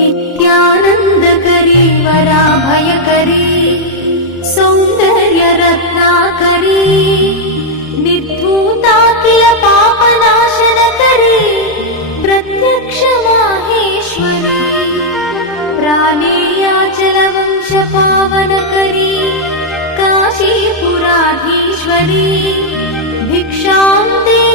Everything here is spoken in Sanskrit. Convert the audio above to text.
नित्यानन्दकरी वराभयकरी सौन्दर्यरत्नाकरी निर्धूताखिल पापनाशनकरी प्रत्यक्ष माहेश्वरी प्राणेयाचलवंशपावनकरी काशीपुराधीश्वरी भिक्षां ते